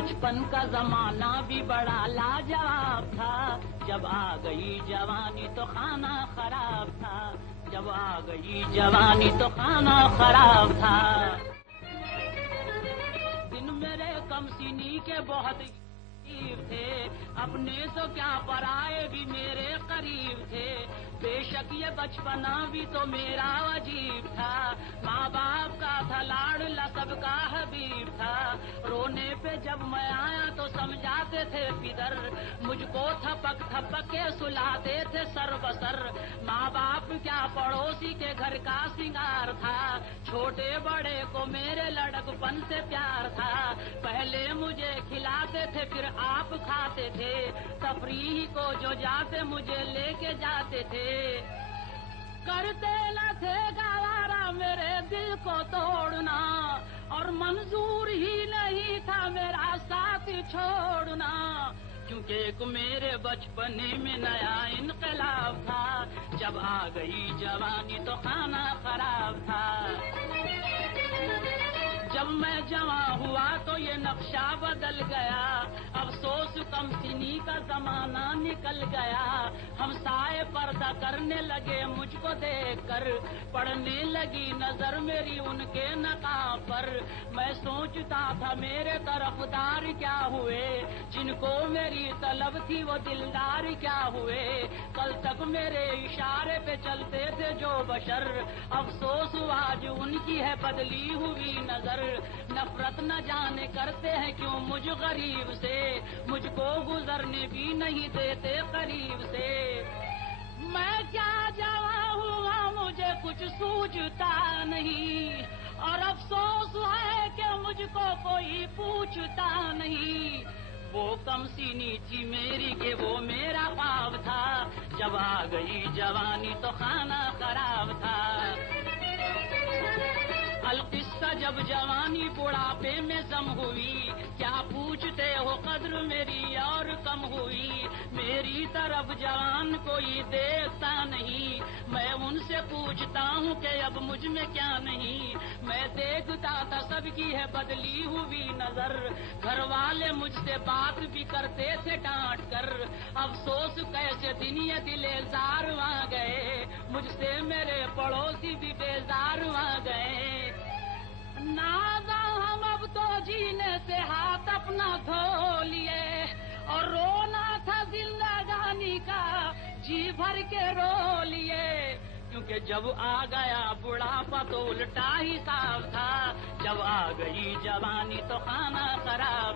बचपन का जमाना भी बड़ा लाजवाब था, जब आ गई जवानी तो खाना खराब था, जब आ गई जवानी तो खाना खराब था। दिन मेरे कम सीनी के बहुत थे, अपने तो क्या पराए भी मेरे करीब थे। बेशक ये बचपना भी तो मेरा अजीब था, माँ बाप का था लाडला सबका हबीब था। रोने पे जब मैं आया तो समझाते थे पिदर, मुझको थपक थपक के सुलाते थे सर बसर। माँ बाप क्या पड़ोसी के घर का सिंगार था, छोटे बड़े को मेरे लड़कपन से प्यार था। पहले मुझे खिलाते थे फिर आप खाते थे, तफरीह को जो जाते मुझे लेके जाते थे। करते न थे गवारा मेरे दिल को तोड़ना, और मंजूर ही नहीं था मेरा साथ छोड़ना, क्योंकि एक मेरे बचपने में नया इनकलाब था। जब आ गई जवानी तो खाना खराब था। जब मैं जवां हुआ तो ये नक्शा बदल गया, अफसोस कम सिनी का जमाना निकल गया। हम साए पर्दा करने लगे मुझको देखकर, पड़ने लगी नजर मेरी उनके नकाब पर। मैं सोचता था मेरे तरफदार क्या हुए, जिनको मेरी तलब थी वो दिलदार क्या हुए। कल तक मेरे इशारे पे चलते थे जो बशर, अफसोस आज उनकी है बदली हुई नजर। नफरत न जाने करते हैं क्यों मुझ गरीब से, मुझको गुजरने भी नहीं देते करीब से। मैं क्या जवां हुआ मुझे कुछ सूझता नहीं, और अफसोस है कि मुझको कोई पूछता नहीं। वो कम सीनी थी मेरी कि वो मेरा ख्वाब था, जब आ गई जवानी तो खाना खराब था। अलकिस्सा जब जवानी बुढ़ापे में जम हुई, क्या पूछते हो कद्र मेरी और कम हुई। मेरी तरफ जवान कोई देखता नहीं, मैं उनसे पूछता हूँ कि अब मुझ में क्या नहीं। मैं देखता था सबकी है बदली हुई नजर, घर वाले मुझसे बात भी करते थे डांट कर। अफसोस कैसे दिन ये दिलेजार वहाँ गए, मुझसे मेरे पड़ोसी भी बेजार वहाँ गए। नाज़ा हम अब तो जीने से हाथ अपना धो लिए, और रोना था जिंदगानी का जी भर के रो लिए। क्योंकि जब आ गया बुढ़ापा तो उल्टा हिसाब था, जब आ गई जवानी तो खाना खराब